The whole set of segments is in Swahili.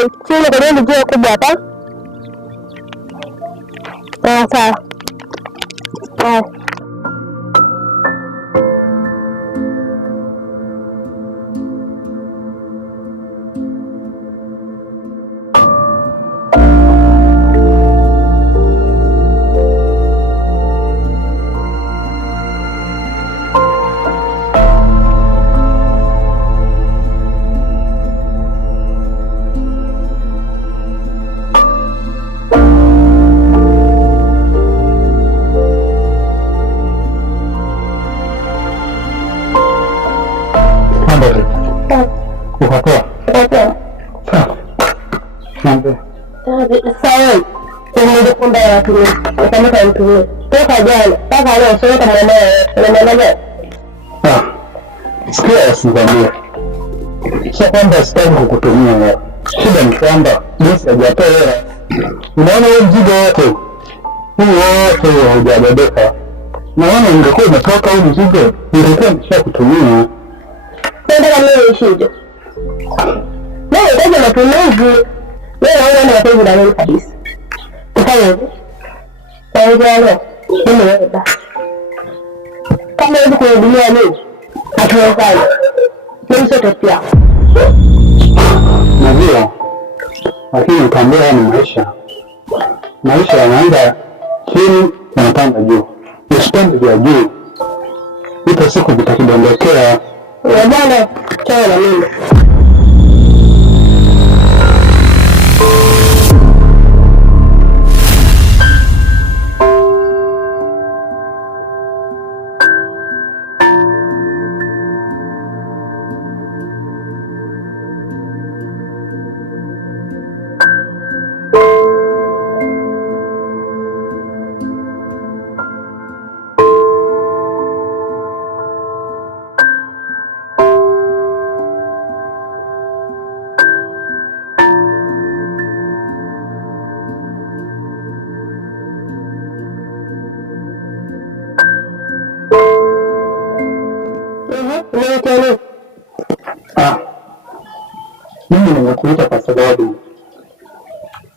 chini kwenye njia kubwa hapa. Sawa. Sawa. Kumbukumbu ya watu kama mtu toka jana mpaka leo sio kama mwanao. Sikia usikwambie. Sio kwamba sitaki kukutumia hela. Shida ni kwamba bosi hajatoa hela. Unaona wewe mzigo wote. Huo hujabebeka. Naona ungekuwa umetoka huu mzigo, ningekuwa nimeshakutumia. Sasa kama wewe shida. Wewe unataka matumizi. Wewe unaona watu ndani kabisa. Kufanya hivi. Kwa hiyo mimi naenda. Kama hivi kwa dunia leo, hatuwezani. Mimi sote pia. Najua. Lakini utambue ni maisha. Maisha yanaanza chini yanapanda juu. Usipende vya juu. Ipo siku vitakudondokea. Bwana, chao na mimi. Mimi nimekuita kwa sababu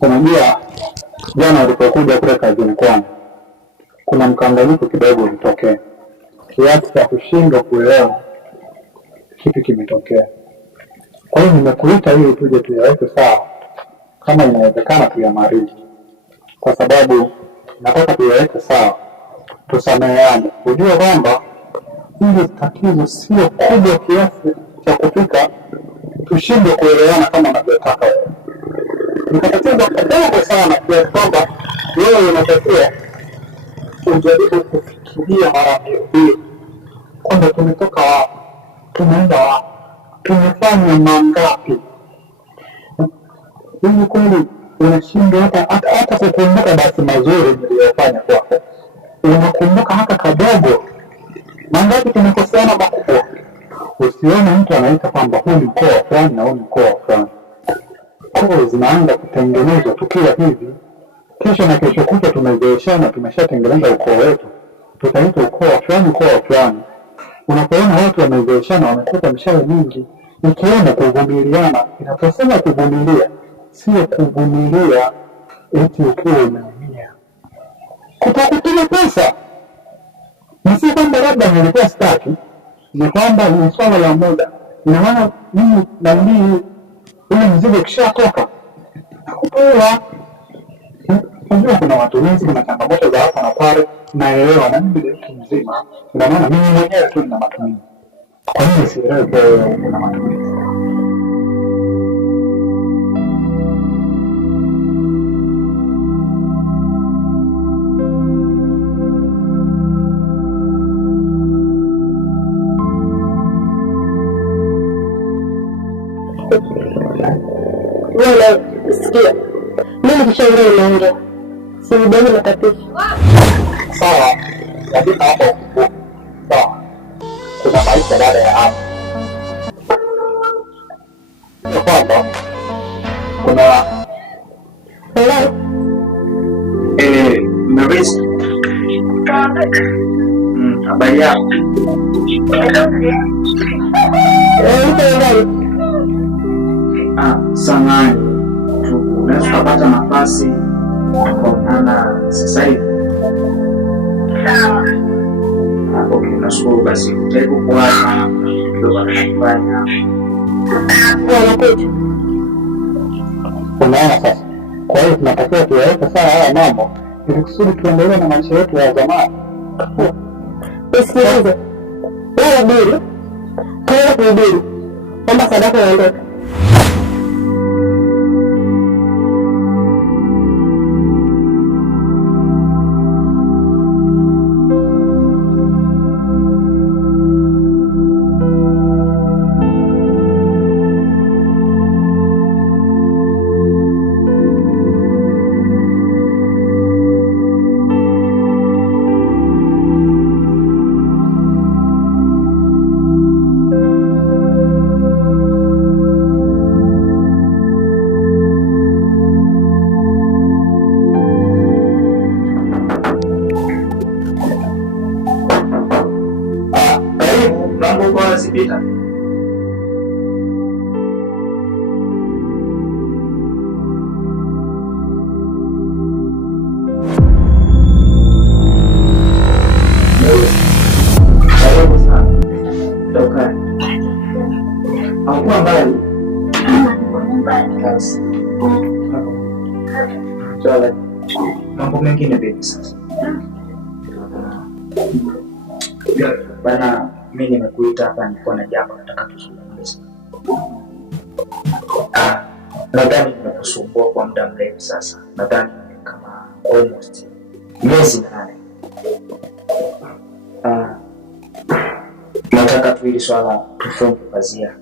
unajua jana walipokuja kule kazini kwangu kuna mkanganyiko kidogo ulitokea kiasi cha kushindwa kuelewa kipi kimetokea. Kwa hiyo nimekuita ili tuje tuyaweke sawa, kama inawezekana tuyamalize, kwa sababu nataka tuyaweke sawa, tusameheane. Ujue kwamba hili tatizo sio kubwa kiasi cha kufika tushindwe kuelewana kama unavyotaka wewe. Nikatatiza kidogo sana kiasi kwamba wewe unatakiwa ujaribu kufikiria mara mbili kwamba tumetoka wapi, tumeenda wapi, tumefanya mangapi. Hivi kweli unashindwa hata kukumbuka basi mazuri niliyofanya kwako? Unakumbuka hata kadogo? Mangapi tumekoseana makubwa? Usione mtu anaita kwamba huu ni mkoa fulani na huu ni mkoa fulani. Koo zinaanza kutengenezwa tukiwa hivi, kesho na kesho kutwa tumezoeshana, tumeshatengeneza ukoo wetu, tutaita ukoo fulani, ukoo fulani. Unapoona watu wamezoeshana, wamekuta mshale mingi, ikiwemo kuvumiliana. Inaposema kuvumilia, sio kuvumilia eti ukiwa umeumia. Kutakutuma pesa, na si kwamba labda nilikuwa staki, ni kwamba ni swala la muda. Ina maana mimi na mimi ule mzigo ukishatoka nakupewa. Unajua kuna matumizi, kuna changamoto za hapa na pale, naelewa, na mimi ni mtu mzima. Ina maana mimi mwenyewe tu nina matumizi. Kwa nini sielewe kwa wewe una matumizi? Wala sikia. Mimi kishauri naongea. Si mbona matatizo. Sawa. Lakini hapo sawa. Kuna maisha baada ya hapo. Kwamba kuna Marisa. Habari yako? Samahani. unaweza kupata nafasi kuonana sasa hivi. Sawa. Okay, nashukuru basi. Utaibu kuana kidogo anafanya. Unaona sasa. Kwa hiyo tunatakiwa tuyaweke sawa haya mambo ili kusudi tuendelee na maisha yetu ya zamani. Usikilize. Wewe bili. Tuende kuibili. Omba sadaka uondoke. Mambo kwa Sipita. Karibu sana. Toka. Hakuwa mbali. Sawa. Mambo mengine vipi sasa? Bana, mimi nimekuita hapa, nilikuwa na jambo nataka tuzungumze. Nadhani nimekusumbua kwa muda mrefu sasa. Nadhani kama almost miezi 8. Nataka tu hili swala tufunge pazia.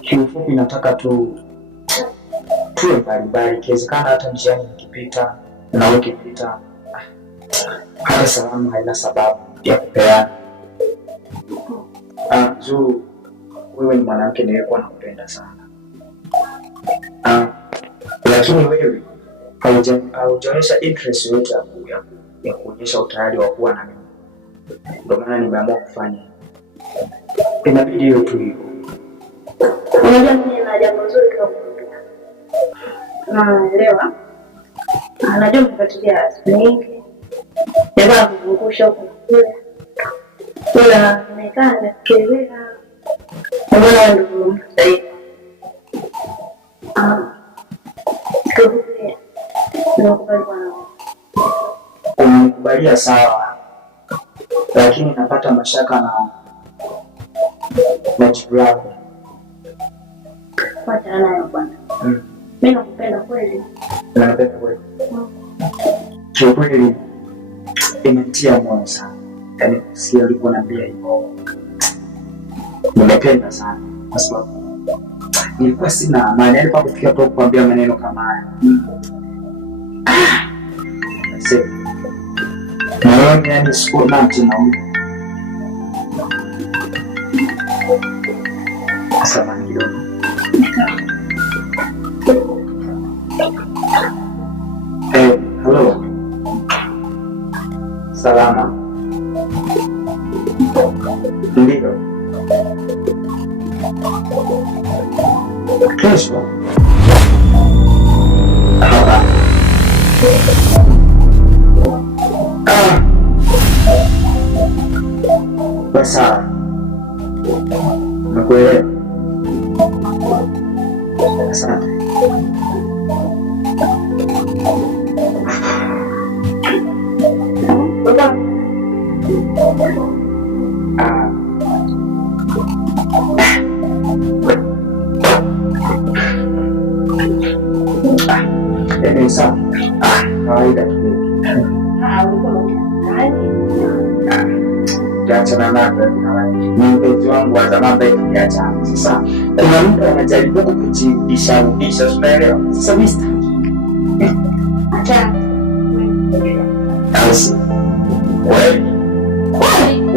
Kiufupi nataka tu tuwe mbalimbali, ikiwezekana hata njiani nikipita na ukipita, hata salamu haina sababu ya kupeana. Zuu, wewe ni mwanamke niliyekuwa nakupenda sana. Lakini wewe haujaonyesha interest yoyote ya kuonyesha utayari wa kuwa na mimi. Ndio maana nimeamua kufanya. Inabidi hiyo tu hivyo. Unajua mimi na jambo zuri kwa kukuambia. Naelewa. Anajua mfuatilia nyingi. Ndio kuzungusha huko kule. Kuna nimekaa nafikiria. Mbona ndio msaidi. Sikubali. Nakubali bwana. Umekubalia sawa. Lakini napata mashaka na jibu lako. Wacha nayo bwana. Mimi nakupenda kweli. Nakupenda kweli. Kiukweli imetia moyo sana. Yaani kusikia uliponiambia hivyo. Nimependa sana kwa sababu nilikuwa sina maana ya kufikia tu kuambia maneno kama haya. Sasa naona yani siku na tena. Asante kidogo. Hello. Salama. Ndio. Kesho. Basa. Nakuelewa. Asante. Sawa. Kawaida tu. Kiachana naye ni mpenzi wangu wa zamani ambaye tuliachana. Sasa kuna mtu anajaribu kukujibisha, unaelewa? Sasa mimi sitaki. Acha. Asi. Kweli.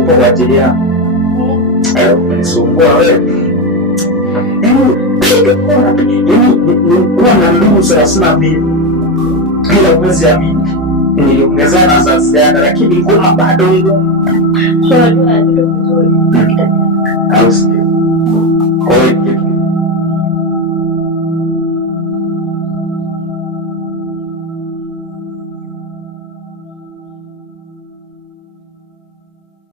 Upo kwa ajili yangu. Unisumbua wewe. Kuwa na ndugu 32 bila mwezi ya mimi niliongezana na sasa yana, lakini kuna bado unajua ndio vizuri. Kwa hiyo